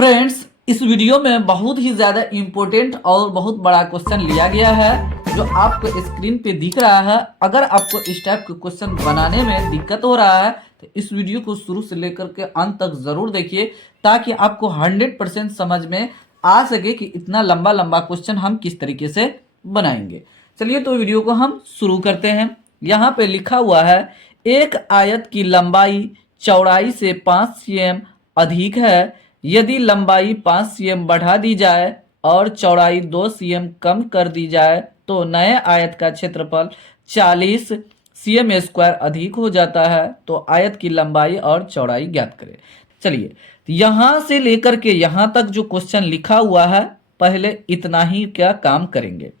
Friends, इस video में बहुत ही ज़्यादा इम्पोर्टेंट और बहुत बड़ा क्वेश्चन लिया गया है जो आपको स्क्रीन पे दिख रहा है। अगर आपको इस टाइप के क्वेश्चन बनाने में दिक्कत हो रहा है तो इस वीडियो को शुरू से लेकर के अंत तक ज़रूर देखिए ताकि आपको 100% समझ में आ सके कि इतना लंबा लंबा क्वेश्चन हम किस तरीके से बनाएंगे। चलिए तो वीडियो को हम शुरू करते हैं। यहाँ पे लिखा हुआ है, एक आयत की लंबाई चौड़ाई से 5 cm अधिक है। यदि लंबाई 5 cm बढ़ा दी जाए और चौड़ाई 2 cm कम कर दी जाए तो नए आयत का क्षेत्रफल 40 cm स्क्वायर अधिक हो जाता है। तो आयत की लंबाई और चौड़ाई ज्ञात करें। चलिए, यहां से लेकर के यहां तक जो क्वेश्चन लिखा हुआ है, पहले इतना ही क्या काम करेंगे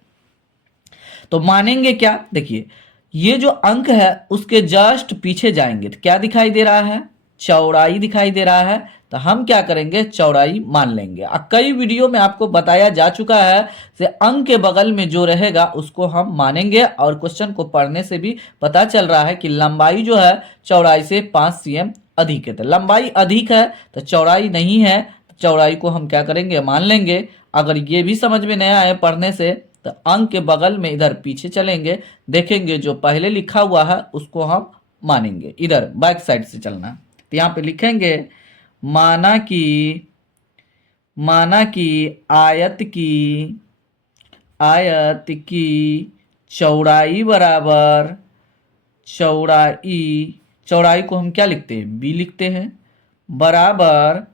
तो मानेंगे क्या। देखिए, ये जो अंक है उसके जस्ट पीछे जाएंगे तो क्या दिखाई दे रहा है, चौड़ाई दिखाई दे रहा है। तो हम क्या करेंगे, चौड़ाई मान लेंगे। कई वीडियो में आपको बताया जा चुका है कि अंक के बगल में जो रहेगा उसको हम मानेंगे, और क्वेश्चन को पढ़ने से भी पता चल रहा है कि लंबाई जो है चौड़ाई से 5 cm अधिक है। तो लंबाई अधिक है तो चौड़ाई नहीं है, तो चौड़ाई को हम क्या करेंगे, मान लेंगे। अगर ये भी समझ में नहीं आए पढ़ने से तो अंक के बगल में इधर पीछे चलेंगे, देखेंगे जो पहले लिखा हुआ है उसको हम मानेंगे। इधर बैक साइड से चलना, तो यहाँ पे लिखेंगे माना कि आयत की चौड़ाई बराबर चौड़ाई को हम क्या लिखते हैं, बी लिखते हैं, बराबर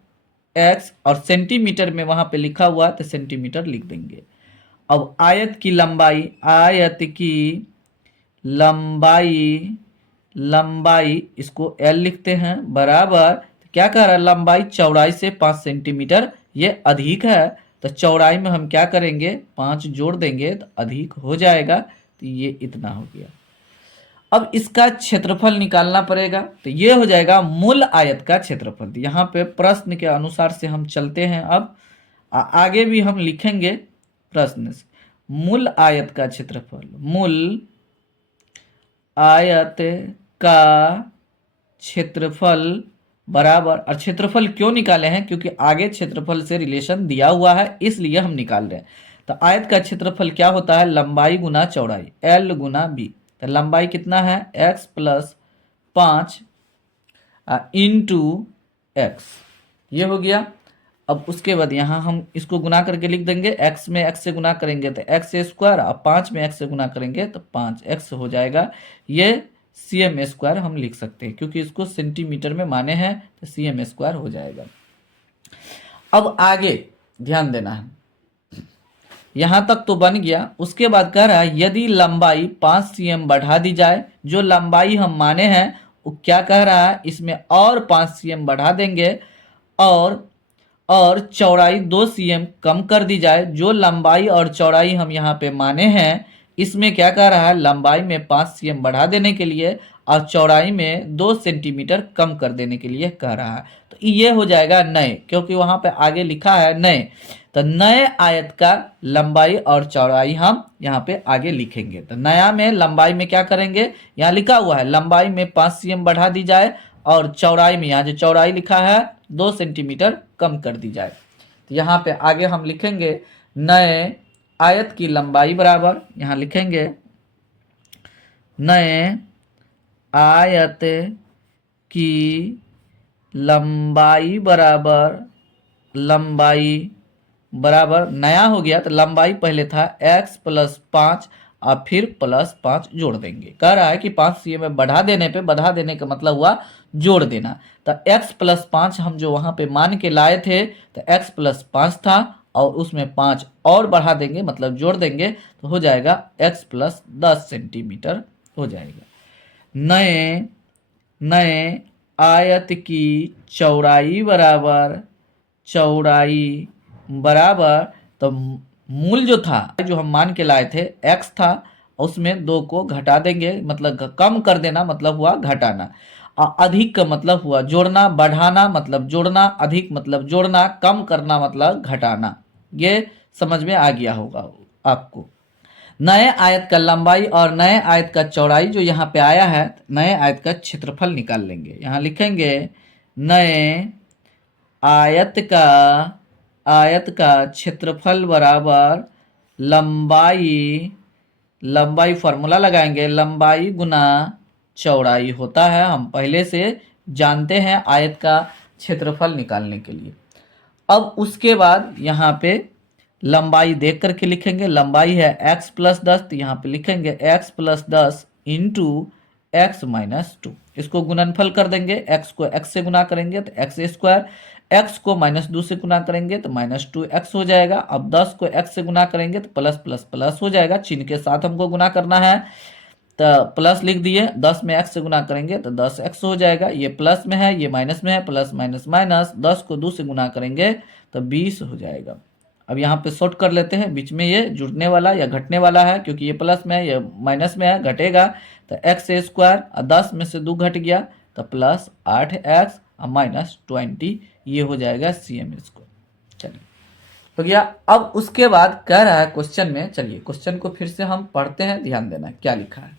एक्स, और सेंटीमीटर में वहां पे लिखा हुआ तो सेंटीमीटर लिख देंगे। अब आयत की लंबाई इसको एल लिखते हैं, बराबर क्या कह रहा है, लंबाई चौड़ाई से 5 सेंटीमीटर ये अधिक है। तो चौड़ाई में हम क्या करेंगे, 5 जोड़ देंगे तो अधिक हो जाएगा। तो ये इतना हो गया। अब इसका क्षेत्रफल निकालना पड़ेगा, तो ये हो जाएगा मूल आयत का क्षेत्रफल। यहाँ पे प्रश्न के अनुसार से हम चलते हैं। अब आगे भी हम लिखेंगे प्रश्न से, मूल आयत का क्षेत्रफल, मूल आयत का क्षेत्रफल बराबर, और क्षेत्रफल क्यों निकाले हैं, क्योंकि आगे क्षेत्रफल से रिलेशन दिया हुआ है इसलिए हम निकाल रहे हैं। तो आयत का क्षेत्रफल क्या होता है, लंबाई गुना चौड़ाई, एल गुना बी। तो लंबाई कितना है, x प्लस 5 इंटू एक्स, ये हो गया। अब उसके बाद यहाँ हम इसको गुना करके लिख देंगे, x में x से गुना करेंगे तो x स्क्वायर, और 5 में x से गुना करेंगे तो 5x हो जाएगा। ये cm स्क्वायर हम लिख सकते हैं, क्योंकि इसको सेंटीमीटर में माने हैं तो cm स्क्वायर हो जाएगा। अब आगे ध्यान देना है, यहां तक तो बन गया। उसके बाद कह रहा है यदि लंबाई 5 cm बढ़ा दी जाए, जो लंबाई हम माने हैं वो क्या कह रहा है, इसमें और 5 cm बढ़ा देंगे, और चौड़ाई 2 cm कम कर दी जाए। जो लंबाई और चौड़ाई हम यहाँ पे माने हैं इसमें क्या कह रहा है, लंबाई में 5 cm बढ़ा देने के लिए और चौड़ाई में 2 सेंटीमीटर कम कर देने के लिए कह रहा है। तो ये हो जाएगा नए, क्योंकि वहां पे आगे लिखा है नए। तो नए आयत का लंबाई और चौड़ाई हम यहाँ पे आगे लिखेंगे। तो नया में लंबाई में क्या करेंगे, यहाँ लिखा हुआ है लंबाई में 5 cm बढ़ा दी जाए और चौड़ाई में, यहाँ जो चौड़ाई लिखा है 2 सेंटीमीटर कम कर दी जाए। तो यहाँ पे आगे हम लिखेंगे नए आयत की लंबाई बराबर, यहाँ लिखेंगे नए आयत की लंबाई बराबर नया हो गया तो लंबाई पहले था x प्लस 5 और फिर प्लस 5 जोड़ देंगे। कह रहा है कि 5 cm में बढ़ा देने का मतलब हुआ जोड़ देना। तो x प्लस 5 हम जो वहां पे मान के लाए थे तो x प्लस 5 था, और उसमें 5 और बढ़ा देंगे मतलब जोड़ देंगे तो हो जाएगा x प्लस 10 सेंटीमीटर हो जाएगा। नए आयत की चौड़ाई बराबर तो मूल जो था, जो हम मान के लाए थे x था, उसमें 2 को घटा देंगे, मतलब कम कर देना मतलब हुआ घटाना, अधिक का मतलब हुआ जोड़ना, बढ़ाना मतलब जोड़ना, अधिक मतलब जोड़ना, कम करना मतलब घटाना। ये समझ में आ गया होगा आपको। नए आयत का लंबाई और नए आयत का चौड़ाई जो यहाँ पे आया है, नए आयत का क्षेत्रफल निकाल लेंगे। यहाँ लिखेंगे नए आयत का क्षेत्रफल बराबर लंबाई, लंबाई फॉर्मूला लगाएंगे, लंबाई गुना चौड़ाई होता है। हम पहले से जानते हैं आयत का क्षेत्रफल निकालने के लिए। अब उसके बाद यहाँ पे लंबाई देख करके लिखेंगे, लंबाई है x प्लस 10, तो यहाँ पे लिखेंगे x plus 10 into x minus 2। इसको गुणनफल कर देंगे, x को x से गुना करेंगे तो एक्स स्क्वायर, x को माइनस 2 से गुना करेंगे तो माइनस 2x हो जाएगा। अब 10 को x से गुना करेंगे तो प्लस प्लस प्लस हो जाएगा, चिन्ह के साथ हमको गुना करना है तो प्लस लिख दिए। 10 में x से गुना करेंगे तो 10x हो जाएगा। ये प्लस में है, ये माइनस में है, प्लस माइनस माइनस, 10 को 2 से गुना करेंगे तो 20 हो जाएगा। अब यहाँ पे शॉर्ट कर लेते हैं, बीच में ये जुड़ने वाला या घटने वाला है, क्योंकि ये प्लस में है ये माइनस में है, घटेगा तो एक्स स्क्वायर, 10 में से 2 घट गया तो प्लस 8x और माइनस 20, ये हो जाएगा CM स्क्वायर। चलिए हो गया। अब उसके बाद कह रहा है क्वेश्चन में, चलिए क्वेश्चन को फिर से हम पढ़ते हैं, ध्यान देना क्या लिखा है।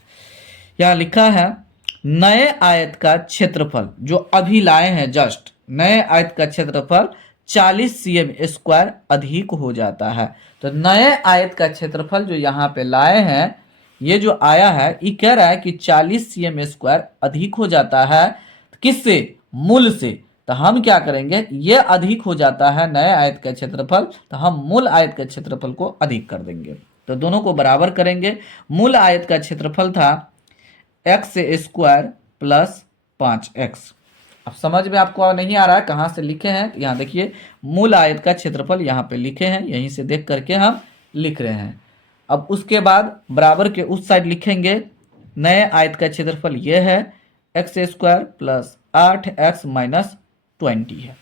यहाँ लिखा है नए आयत का क्षेत्रफल, जो अभी लाए हैं जस्ट, नए आयत का क्षेत्रफल 40 CM स्क्वायर अधिक हो जाता है। तो नए आयत का क्षेत्रफल जो यहाँ पे लाए हैं, ये जो आया है, ये कह रहा है कि 40 CM स्क्वायर अधिक हो जाता है किससे? मूल से। तो हम क्या करेंगे, ये अधिक हो जाता है नए आयत का क्षेत्रफल, तो हम मूल आयत के क्षेत्रफल को अधिक कर देंगे। तो दोनों को बराबर करेंगे। मूल आयत का क्षेत्रफल था एक्स स्क्वायर प्लस 5x। अब समझ में आपको नहीं आ रहा है कहाँ से लिखे हैं, तो यहाँ देखिए मूल आयत का क्षेत्रफल यहाँ पे लिखे हैं, यहीं से देख करके हम लिख रहे हैं। अब उसके बाद बराबर के उस साइड लिखेंगे, नए आयत का क्षेत्रफल ये है x square plus 8x minus 20 है।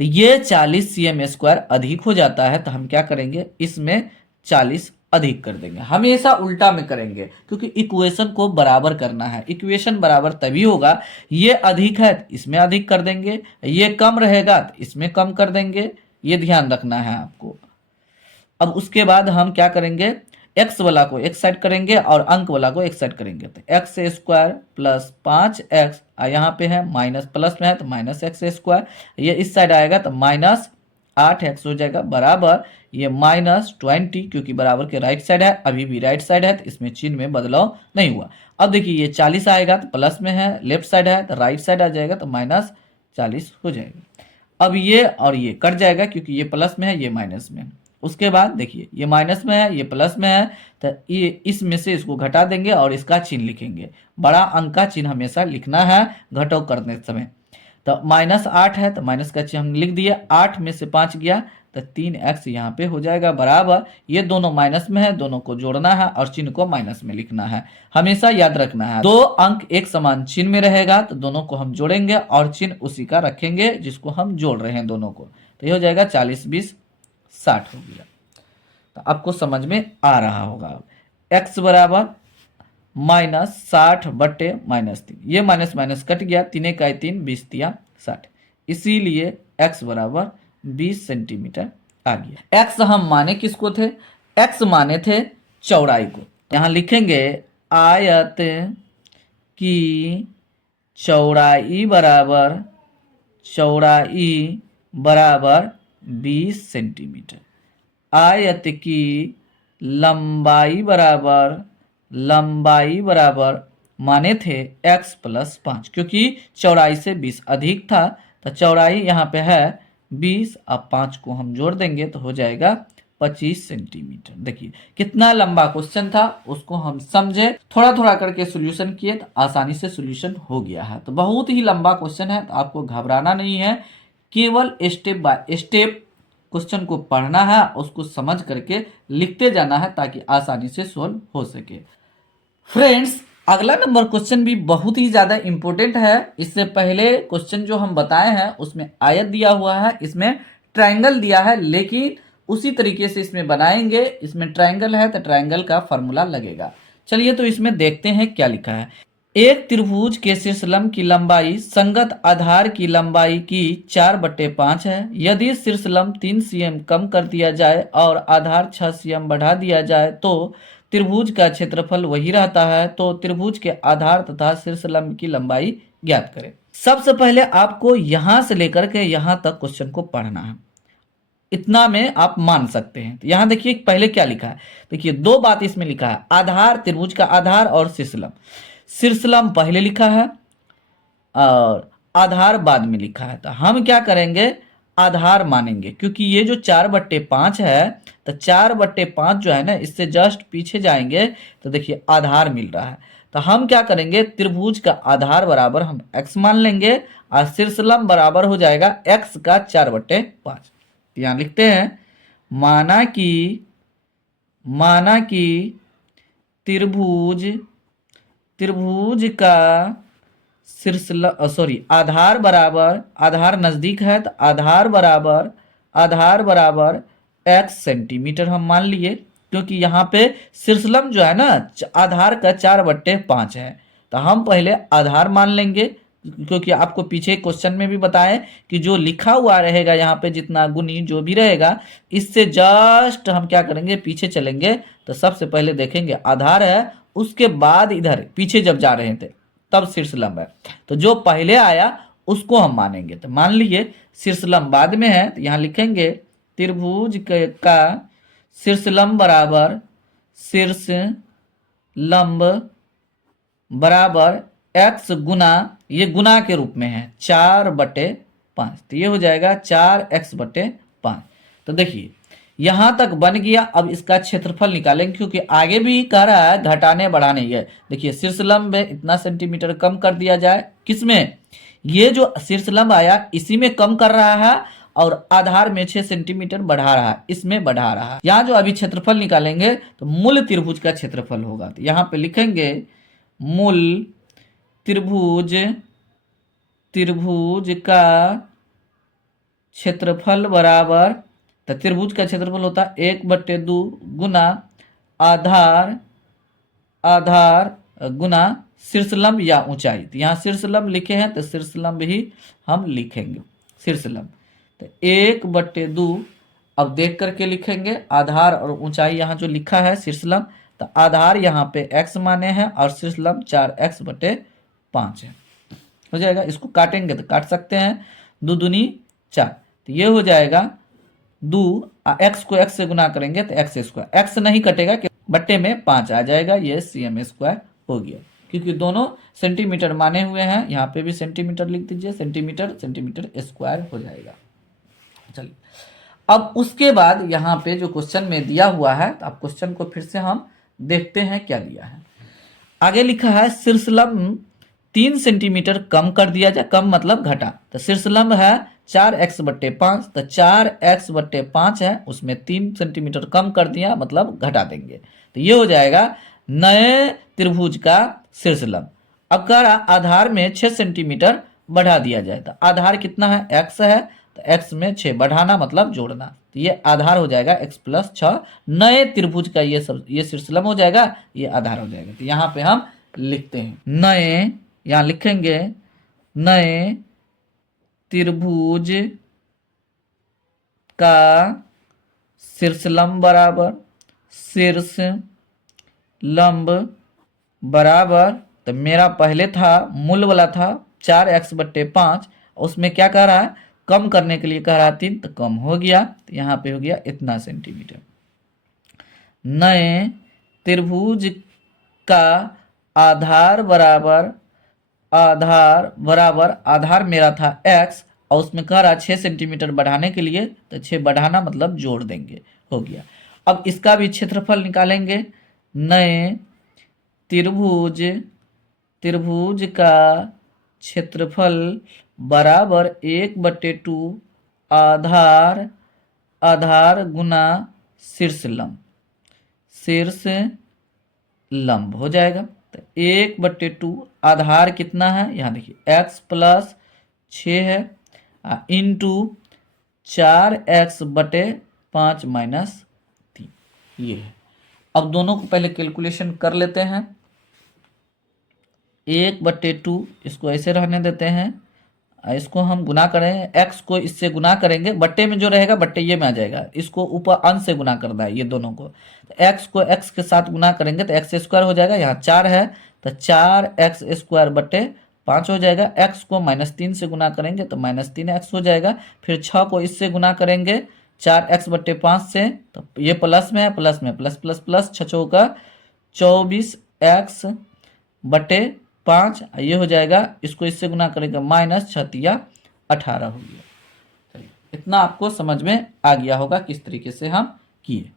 तो ये 40 CM स्क्वायर अधिक हो जाता है, तो हम क्या करेंगे, इसमें 40 अधिक कर देंगे। हमेशा उल्टा में करेंगे, क्योंकि इक्वेशन को बराबर करना है। इक्वेशन बराबर तभी होगा, ये अधिक है इसमें अधिक कर देंगे, ये कम रहेगा तो इसमें कम कर देंगे, ये ध्यान रखना है आपको। अब उसके बाद हम क्या करेंगे, x वाला को एक साइड करेंगे और अंक वाला को एक साइड करेंगे। तो एक्स स्क्वायर प्लस 5x, यहाँ पे है माइनस, प्लस में है तो माइनस एक्स स्क्वायर, ये इस साइड आएगा तो माइनस 8x हो जाएगा, बराबर ये माइनस 20, क्योंकि बराबर के राइट साइड है, अभी भी राइट साइड है तो इसमें चिन्ह में बदलाव नहीं हुआ। अब देखिए ये 40 आएगा तो प्लस में है, लेफ्ट साइड है तो राइट साइड आ जाएगा तो माइनस 40 हो जाएगा। अब ये और ये कट जाएगा, क्योंकि ये प्लस में है ये माइनस में। उसके बाद देखिए ये माइनस में है ये प्लस में है, तो ये इसमें से इसको घटा देंगे और इसका चिन्ह लिखेंगे। बड़ा अंक का चिन्ह हमेशा लिखना है घटाव करने समय। तो माइनस 8 है तो माइनस का चिन्ह हम लिख दिए, 8 में से 5 गया तो 3x यहाँ पे हो जाएगा, बराबर ये दोनों माइनस में है, दोनों को जोड़ना है और चिन्ह को माइनस में लिखना है। हमेशा याद रखना है, दो अंक एक समान चिन्ह में रहेगा तो दोनों को हम जोड़ेंगे और चिन्ह उसी का रखेंगे जिसको हम जोड़ रहे हैं दोनों को। तो ये हो जाएगा 40 20 60 हो गया। तो आपको समझ में आ रहा होगा। x बराबर माइनस 60 बटे माइनस 3, ये माइनस माइनस कट गया, 3 इकाई 3 20 तिया 60, इसीलिए x बराबर 20 सेंटीमीटर आ गया। x हम माने किसको थे, x माने थे चौड़ाई को। यहाँ लिखेंगे आयत की चौड़ाई बराबर 20 सेंटीमीटर, आयत की लंबाई बराबर माने थे x प्लस 5, क्योंकि चौड़ाई से 20 अधिक था, तो चौड़ाई यहाँ पे है 20, अब 5 को हम जोड़ देंगे तो हो जाएगा 25 सेंटीमीटर। देखिए कितना लंबा क्वेश्चन था, उसको हम समझे, थोड़ा थोड़ा करके सोल्यूशन किए तो आसानी से सोल्यूशन हो गया है। तो बहुत ही लंबा क्वेश्चन है, तो आपको घबराना नहीं है, केवल स्टेप बाय स्टेप क्वेश्चन को पढ़ना है, उसको समझ करके लिखते जाना है ताकि आसानी से सोल्व हो सके। फ्रेंड्स अगला नंबर क्वेश्चन भी बहुत ही ज़्यादा इम्पोर्टेंट है। इससे पहले क्वेश्चन जो हम बताए हैं उसमें आयत दिया हुआ है, इसमें ट्रायंगल दिया है, लेकिन उसी तरीके से इसमें बनाएंगे। इसमें ट्रायंगल है तो ट्रायंगल का फॉर्मूला लगेगा। चलिए तो इसमें देखते हैं क्या लिखा है। एक त्रिभुज के शीर्षलंब की लंबाई संगत आधार की लंबाई की 4/5 है। यदि शीर्षलंब 3 cm कम कर दिया जाए और आधार 6 cm बढ़ा दिया जाए तो त्रिभुज का क्षेत्रफल वही रहता है। तो त्रिभुज के आधार तथा शीर्षलंब की लंबाई ज्ञात करें। सबसे पहले आपको यहां से लेकर के यहां तक क्वेश्चन को पढ़ना है, इतना में आप मान सकते हैं। तो यहां देखिए पहले क्या लिखा है, देखिए दो बात इसमें लिखा है, आधार, त्रिभुज का आधार और शीर्षलंब। शीर्षलंब पहले लिखा है और आधार बाद में लिखा है। तो हम क्या करेंगे, आधार मानेंगे, क्योंकि ये जो 4/5 है, तो 4/5 जो है ना, इससे जस्ट पीछे जाएंगे तो देखिए आधार मिल रहा है। तो हम क्या करेंगे, त्रिभुज का आधार बराबर हम x मान लेंगे और शीर्षलंब बराबर हो जाएगा x का 4/5। यहाँ लिखते हैं, माना कि त्रिभुज त्रिभुज का आधार बराबर, आधार नजदीक है तो आधार बराबर x सेंटीमीटर हम मान लिए, क्योंकि यहाँ पे शीर्षलंब जो है ना आधार का 4/5 है। तो हम पहले आधार मान लेंगे, क्योंकि आपको पीछे क्वेश्चन में भी बताएं कि जो लिखा हुआ रहेगा यहाँ पे जितना गुनी जो भी रहेगा, इससे जस्ट हम क्या करेंगे, पीछे चलेंगे। तो सबसे पहले देखेंगे आधार है, उसके बाद इधर पीछे जब जा रहे थे तब शीर्षलंब है, तो जो पहले आया उसको हम मानेंगे। तो मान लीजिए शीर्षलंब बाद में है, तो यहाँ लिखेंगे त्रिभुज का शीर्षलंब बराबर x गुना, ये गुना के रूप में है 4/5, तो ये हो जाएगा 4x/5। तो देखिए यहां तक बन गया। अब इसका क्षेत्रफल निकालेंगे, क्योंकि आगे भी कह रहा है घटाने बढ़ाने। ये देखिए शीर्षलंब में इतना सेंटीमीटर कम कर दिया जाए, किसमें, ये जो शीर्षलंब आया इसी में कम कर रहा है, और आधार में 6 सेंटीमीटर बढ़ा रहा है, इसमें बढ़ा रहा है। यहाँ जो अभी क्षेत्रफल निकालेंगे तो मूल त्रिभुज का क्षेत्रफल होगा। तो यहाँ पे लिखेंगे मूल त्रिभुज का क्षेत्रफल बराबर, तो त्रिभुज का क्षेत्रफल होता है 1/2 गुना आधार गुना शीर्षलंब या ऊंचाई। तो यहाँ शीर्षलंब लिखे हैं तो शीर्षलंब ही हम लिखेंगे, शीर्षलंब। तो 1/2 अब देख करके लिखेंगे, आधार और ऊंचाई यहाँ जो लिखा है शीर्षलंब, तो आधार यहाँ पे x माने हैं और शीर्षलंब 4x/5 है, हो जाएगा। इसको काटेंगे तो काट सकते हैं, 2 दूनी 4, तो ये हो जाएगा 2, x को x से गुना करेंगे तो x², x नहीं कटेगा कि बट्टे में 5 आ जाएगा, ये cm² हो गया। क्योंकि दोनों सेंटीमीटर माने हुए हैं, यहाँ पे भी सेंटीमीटर लिख दीजिए, सेंटीमीटर हो जाएगा। चलिए अब उसके बाद यहाँ पे जो क्वेश्चन में दिया हुआ है, तो अब क्वेश्चन को फिर से हम देखते हैं क्या दिया है। आगे लिखा है शीर्षलंब 3 सेंटीमीटर कम कर दिया जाए, कम मतलब घटा। तो शीर्षलंब है 4x/5, तो 4x/5 है, उसमें 3 सेंटीमीटर कम कर दिया मतलब घटा देंगे, तो ये हो जाएगा नए त्रिभुज का शीर्षलंब। अगर आधार में 6 सेंटीमीटर बढ़ा दिया जाए, तो आधार कितना है, x है, तो x में 6 बढ़ाना मतलब जोड़ना, तो ये आधार हो जाएगा x+6। नए त्रिभुज का ये शीर्षलंब हो जाएगा, ये आधार हो जाएगा। तो यहाँ पे हम लिखते हैं नए, यहाँ लिखेंगे नए त्रिभुज का शीर्षलंब बराबर, तो मेरा पहले था मूल वाला था 4x/5, उसमें क्या कह रहा है, कम करने के लिए कह रहा है 3, तो कम हो गया, तो यहाँ पे हो गया इतना सेंटीमीटर। नए त्रिभुज का आधार मेरा था x, और उसमें कह रहा 6 सेंटीमीटर बढ़ाने के लिए, तो 6 बढ़ाना मतलब जोड़ देंगे, हो गया। अब इसका भी क्षेत्रफल निकालेंगे, नए त्रिभुज का क्षेत्रफल बराबर 1/2 आधार गुना शीर्षलंब हो जाएगा। तो 1/2 आधार कितना है, यहाँ देखिए x+6 है, इंटू 4x/5 - 3, ये है। अब दोनों को पहले कैलकुलेशन कर लेते हैं। 1/2 इसको ऐसे रहने देते हैं, इसको हम गुना करें, x को इससे गुना करेंगे, बट्टे में जो रहेगा बट्टे ये में आ जाएगा, इसको ऊपर अंश से गुना करना है ये दोनों को। तो x को x के साथ गुना करेंगे तो x² हो जाएगा, यहाँ 4 है तो 4x² 5 हो जाएगा। x को -3 से गुना करेंगे तो -3x हो जाएगा। फिर 6 को इससे गुना करेंगे 4x/5 से, तो ये प्लस में है, प्लस में प्लस प्लस प्लस 6 चौका 24x/5, ये हो जाएगा। इसको इससे गुना करेंगे -6×3 = 18 हो गया। चलिए, इतना आपको समझ में आ गया होगा किस तरीके से हम किए।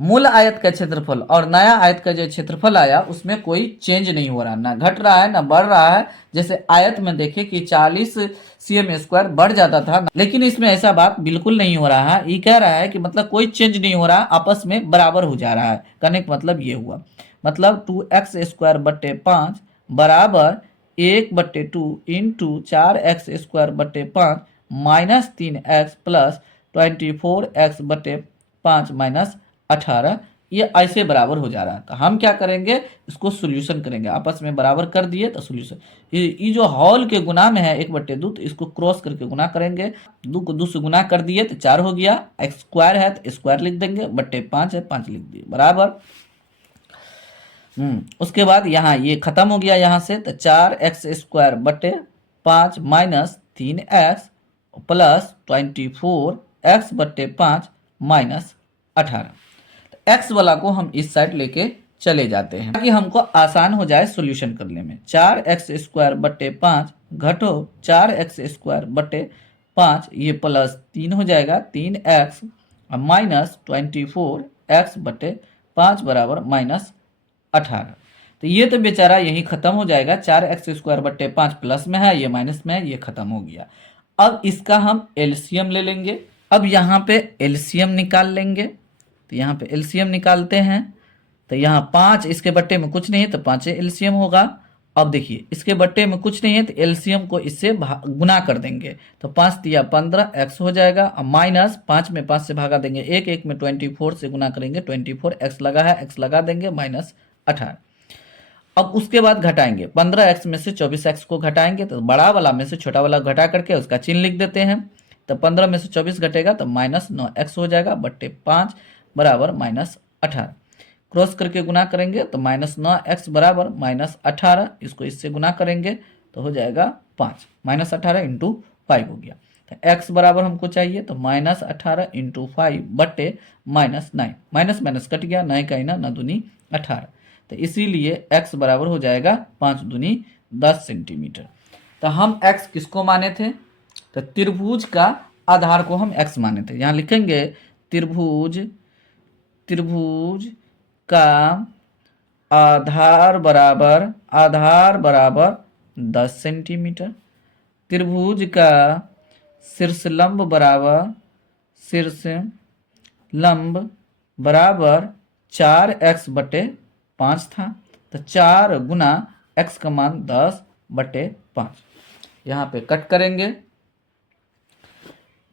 मूल आयत का क्षेत्रफल और नया आयत का जो क्षेत्रफल आया उसमें कोई चेंज नहीं हो रहा, ना घट रहा है ना बढ़ रहा है। जैसे आयत में देखे कि 40 cm² बढ़ जाता था, लेकिन इसमें ऐसा बात बिल्कुल नहीं हो रहा है। ये कह रहा है कि मतलब कोई चेंज नहीं हो रहा, आपस में बराबर हो जा रहा है। कहने का मतलब ये हुआ, मतलब 2x²/5 बराबर 1/2 into 4x²/5 -3x plus 24x/5 -18, ये ऐसे बराबर हो जा रहा है। तो हम क्या करेंगे, इसको सोल्यूशन करेंगे। आपस में बराबर कर दिए तो सोल्यूशन, ये जो हॉल के गुना में है 1/2, तो इसको क्रॉस करके गुना करेंगे। 2 को 2 से गुना कर दिए तो 4 हो गया। x² है तो स्क्वायर लिख देंगे, बट्टे 5 है 5 लिख दिए बराबर। उसके बाद यहाँ ये खत्म हो गया यहाँ से, तो 4x²/5 -3x plus 24x/5 -18। X वाला को हम इस साइड लेके चले जाते हैं ताकि हमको आसान हो जाए सॉल्यूशन करने में। 4x²/5 घटो 4x²/5, ये +3 हो जाएगा। 3x -24x/5 बराबर -18। तो ये तो बेचारा यही खत्म हो जाएगा। 4x²/5 प्लस में है, ये माइनस में है, ये खत्म हो गया। अब इसका हम एलसीएम ले लेंगे। अब यहाँ पे एलसीएम निकाल लेंगे, तो यहाँ पे एलसीएम निकालते हैं। तो यहाँ 5 इसके बट्टे में कुछ नहीं है तो 5 एलसीएम होगा। अब देखिए इसके बट्टे में कुछ नहीं है तो एलसीएम को इससे गुना कर देंगे, तो 5 × 15 x हो जाएगा। अब माइनस 5 में 5 से भागा देंगे, 1 1 में 24 से गुना करेंगे, 24 x लगा है, x लगा देंगे -18। अब उसके बाद घटाएंगे, 15x में से 24x को घटाएंगे तो बड़ा वाला में से छोटा वाला घटा करके उसका चिन्ह लिख देते हैं। तो 15 में से 24 घटेगा तो -9x हो जाएगा, बट्टे 5 बराबर -18। क्रॉस करके गुना करेंगे तो -9x बराबर -18, इसको इससे गुना करेंगे तो हो जाएगा 5, -18 × 5 हो गया। तो x बराबर हमको चाहिए, तो -18 × 5 बट्टे -9, माइनस माइनस कट गया, 9 का 9 9 दूनी 18। तो इसीलिए x बराबर हो जाएगा 5 दूनी 10 सेंटीमीटर। तो हम x किसको माने थे, तो त्रिभुज का आधार को हम x माने थे। यहाँ लिखेंगे त्रिभुज का आधार बराबर 10 सेंटीमीटर। त्रिभुज का शीर्ष लंब बराबर 4x/5 था। तो 4 गुना x का मान 10/5। यहाँ पे कट करेंगे,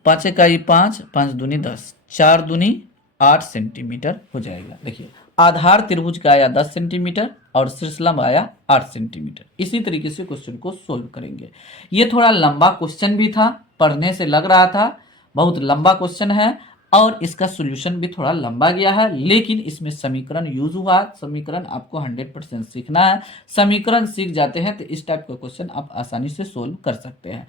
5 × 5, 5 दूनी 10, 4 दूनी 8 सेंटीमीटर हो जाएगा। देखिए आधार त्रिभुज का आया 10 सेंटीमीटर और शीर्षलंब आया 8 सेंटीमीटर। इसी तरीके से क्वेश्चन को सोल्व करेंगे। ये थोड़ा लंबा क्वेश्चन भी था, पढ़ने से लग रहा था बहुत लंबा क्वेश्चन है और इसका सॉल्यूशन भी थोड़ा लंबा गया है, लेकिन इसमें समीकरण यूज हुआ। समीकरण आपको 100% सीखना है। समीकरण सीख जाते हैं तो इस टाइप का क्वेश्चन आप आसानी से सोल्व कर सकते हैं।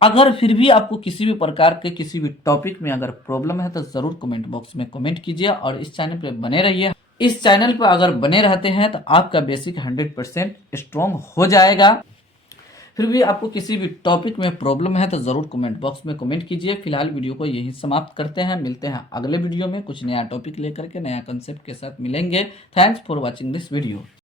अगर फिर भी आपको किसी भी प्रकार के किसी भी टॉपिक में अगर प्रॉब्लम है तो ज़रूर कमेंट बॉक्स में कमेंट कीजिए और इस चैनल पर बने रहिए। इस चैनल पर अगर बने रहते हैं तो आपका बेसिक 100% स्ट्रॉन्ग हो जाएगा। फिर भी आपको किसी भी टॉपिक में प्रॉब्लम है तो ज़रूर कमेंट बॉक्स में कमेंट कीजिए। फिलहाल वीडियो को यहीं समाप्त करते हैं, मिलते हैं अगले वीडियो में कुछ नया टॉपिक लेकर के, नया कंसेप्ट के साथ मिलेंगे। Thanks for watching this video.